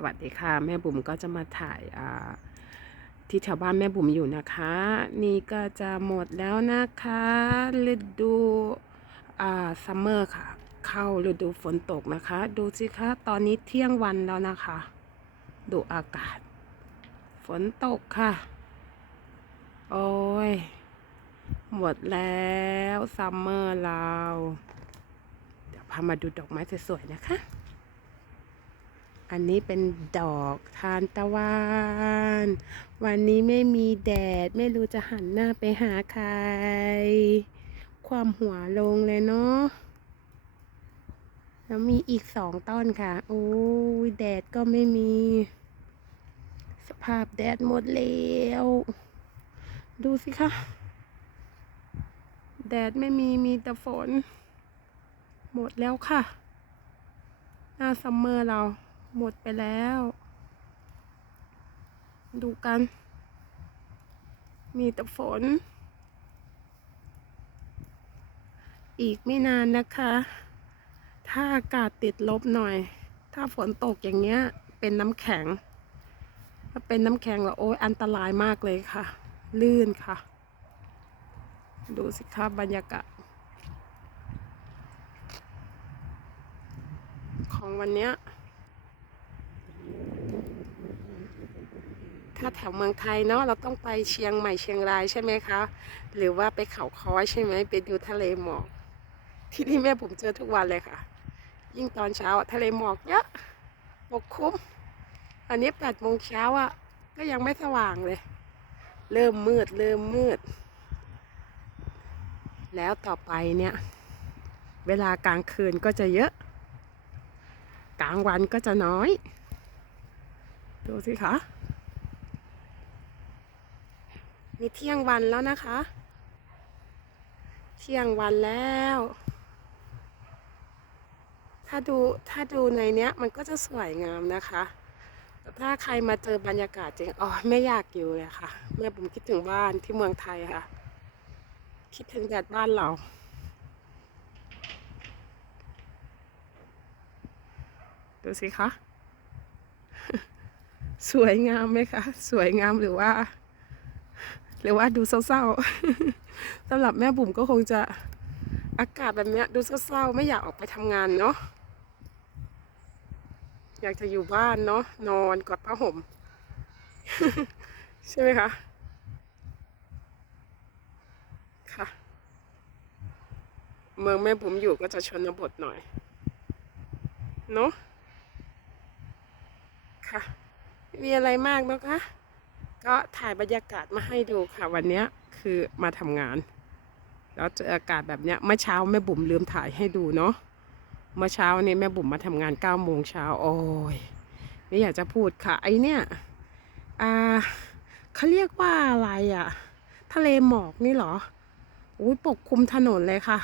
สวัสดีค่ะ แม่บุ๋มก็จะมาถ่ายที่แถวบ้านแม่บุ๋มอยู่นะคะ นี่ก็จะหมดแล้วนะคะฤดูอ่าซัมเมอร์ค่ะ เข้าฤดูฝนตกนะคะ ดูสิคะตอนนี้เที่ยงวันแล้วนะคะ ดูอากาศ ฝนตกค่ะ โอ้ย หมดแล้วซัมเมอร์เรา เดี๋ยวพามาดูดอกไม้สวยๆนะคะ อันนี้เป็นดอกทานตะวัน วันนี้ไม่มีแดด ไม่รู้จะหันหน้าไปหาใคร ความหัวลงเลยเนาะ แล้วมีอีกสองต้นค่ะ โอ้ยแดดก็ไม่มี สภาพแดดหมดแล้ว ดูสิคะ แดดไม่มีมีแต่ฝน หมดแล้วค่ะ หน้าซัมเมอร์เรา หมดไปแล้ว ดูกัน มีแต่ฝน อีกไม่นานนะคะ ถ้าอากาศติดลบหน่อย ถ้าฝนตกอย่างเงี้ย เป็นน้ำแข็ง ถ้าเป็นน้ำแข็งแล้วโอ้ยอันตรายมากเลยค่ะ ลื่นค่ะ ดูสิคะบรรยากาศของวันเนี้ย ถ้าแถวเมืองไทยเนาะเราต้องไปเชียงใหม่เชียงรายใช่ไหมคะ หรือว่าไปเขาค้อยใช่ไหมไปดูทะเลหมอก ที่นี่แม่ผมเจอทุกวันเลยค่ะ ยิ่งตอนเช้าอะทะเลหมอกเยอะปกคลุมอันนี้แปดโมงเช้าอะก็ยังไม่สว่างเลย เริ่มมืดเริ่มมืด แล้วต่อไปเนี่ย เวลากลางคืนก็จะเยอะ กลางวันก็จะน้อย ดูสิคะ นี่เที่ยงวันแล้วนะคะ เที่ยงวันแล้ว ถ้าดูถ้าดูในเนี้ย มันก็จะสวยงามนะคะแต่ถ้าใครมาเจอบรรยากาศจริงอ๋อไม่อยากอยู่เลยค่ะแม่ผมคิดถึงบ้านที่เมืองไทยค่ะ คิดถึงแดดบ้านเราดูสิคะ สวยงามไหมคะ สวยงามหรือว่า หรือว่าดูเศร้าๆสำหรับแม่บุ๋มก็คงจะอากาศแบบนี้ดูเศร้าๆไม่อยากออกไปทำงานเนาะอยากจะอยู่บ้านเนาะนอนกอดผ้าห่ม ใช่ไหมคะค่ะ เมืองแม่บุ๋มอยู่ก็จะชนบทหน่อย เนาะค่ะไม่มีอะไรมากนะคะ ก็ถ่ายบรรยากาศมาให้ดูค่ะ วันนี้คือมาทำงาน แล้วเจออากาศแบบเนี้ยเมื่อเช้าแม่บุ๋มลืมถ่ายให้ดูเนาะเมื่อเช้านี้แม่บุ๋มมาทำงานเก้าโมงเช้าโอ้ยไม่อยากจะพูดค่ะ ไอเนี่ยอ่าเขาเรียกว่าอะไรอะ่ะ ทะเลหมอกนี่เหรออุ้ยปกคลุมถนนเลยค่ะ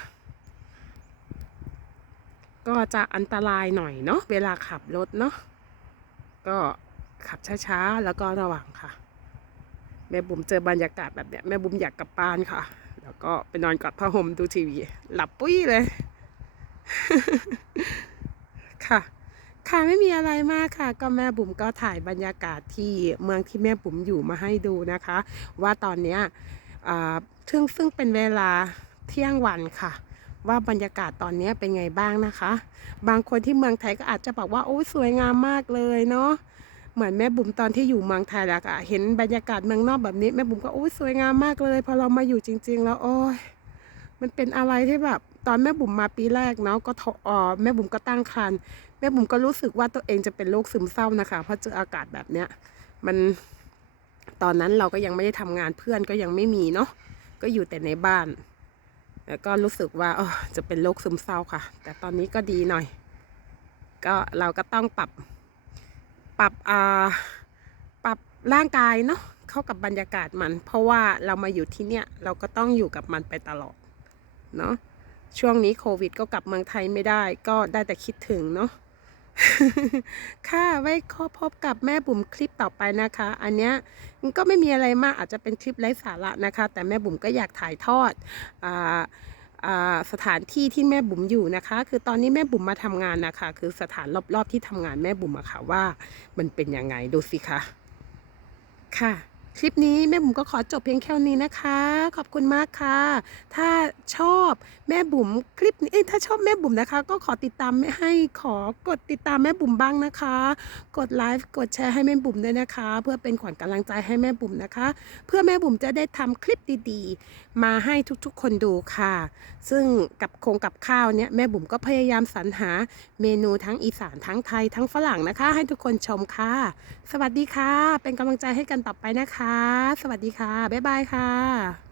ก็จะอันตรายหน่อยเนาะเวลาขับรถเนาะก็ขับช้าๆ แล้วก็ระวังค่ะ แม่บุ๋มเจอบรรยากาศแบบเนี้ยแม่บุ๋มอยากกลับบ้านค่ะ แล้วก็ไปนอนกอดผ้าห่มดูทีวี หลับปุ้ยเลย ค่ะ ค่ะไม่มีอะไรมากค่ะ ก็แม่บุ๋มก็ถ่ายบรรยากาศที่เมืองที่แม่บุ๋มอยู่มาให้ดูนะคะ ว่าตอนเนี้ยอ่าซึ่งซึ่งเป็นเวลาเที่ยงวันค่ะ ว่าบรรยากาศตอนนี้เป็นไงบ้างนะคะ บางคนที่เมืองไทยก็อาจจะบอกว่าโอ้สวยงามมากเลยเนาะ เหมือนแม่บุ๋มตอนที่อยู่เมืองไทยแล้วอะเห็นบรรยากาศเมืองนอกแบบนี้แม่บุ๋มก็โอ้ยสวยงามมากเลย พอเรามาอยู่จริง ๆ แล้วโอ้ยมันเป็นอะไรที่แบบตอนแม่บุ๋มมาปีแรกเนาะก็ทออแม่บุ๋มก็ตั้งครรภ์แม่บุ๋มก็รู้สึกว่าตัวเองจะเป็นโรคซึมเศร้านะคะเพราะเจออากาศแบบเนี้ยมันตอนนั้นเราก็ยังไม่ได้ทำงานเพื่อนก็ยังไม่มีเนาะก็อยู่แต่ในบ้าน แล้วก็รู้สึกว่าอจะเป็นโรคซึมเศร้าค่ะ แต่ตอนนี้ก็ดีหน่อย ก็เราก็ต้องปรับ ปรับอ่าปรับร่างกายเนาะเข้ากับบรรยากาศมัน เพราะว่าเรามาอยู่ที่เนี่ยเราก็ต้องอยู่กับมันไปตลอดเนาะช่วงนี้โควิดก็กลับเมืองไทยไม่ได้ ก็ได้แต่คิดถึงเนาะค่ะไว้ขอพบกับแม่บุ๋มคลิปต่อไปนะคะ อันเนี้ยก็ไม่มีอะไรมากอาจจะเป็นคลิปไร้สาระนะคะ แต่แม่บุ๋มก็อยากถ่ายทอดอ่า สถานที่ที่แม่บุ๋มอยู่นะคะ คือตอนนี้แม่บุ๋มมาทำงานนะคะ คือสถานรอบๆที่ทำงานแม่บุ๋มอะค่ะว่า มันเป็นยังไงดูสิคะค่ะ คลิปนี้แม่บุ๋มก็ขอจบเพียงแค่นี้นะคะ ขอบคุณมากค่ะ ถ้าชอบแม่บุ๋มคลิปนี้ถ้าชอบแม่บุ๋มนะคะ ก็ขอติดตามให้ขอกดติดตามแม่บุ๋มบ้างนะคะ กดไลฟ์กดแชร์ให้แม่บุ๋มด้วยนะคะ เพื่อเป็นขวัญกำลังใจให้แม่บุ๋มนะคะ เพื่อแม่บุ๋มจะได้ทำคลิปดีๆ มาให้ทุกๆ คนดูค่ะ ซึ่งกับโครงกับข้าวเนี่ยแม่บุ๋มก็พยายามสรรหาเมนูทั้งอีสานทั้งไทยทั้งฝรั่งนะคะ ให้ทุกคนชมค่ะ สวัสดีค่ะ เป็นกำลังใจให้กันต่อไปนะคะสวัสดีค่ะ บ๊ายบายค่ะ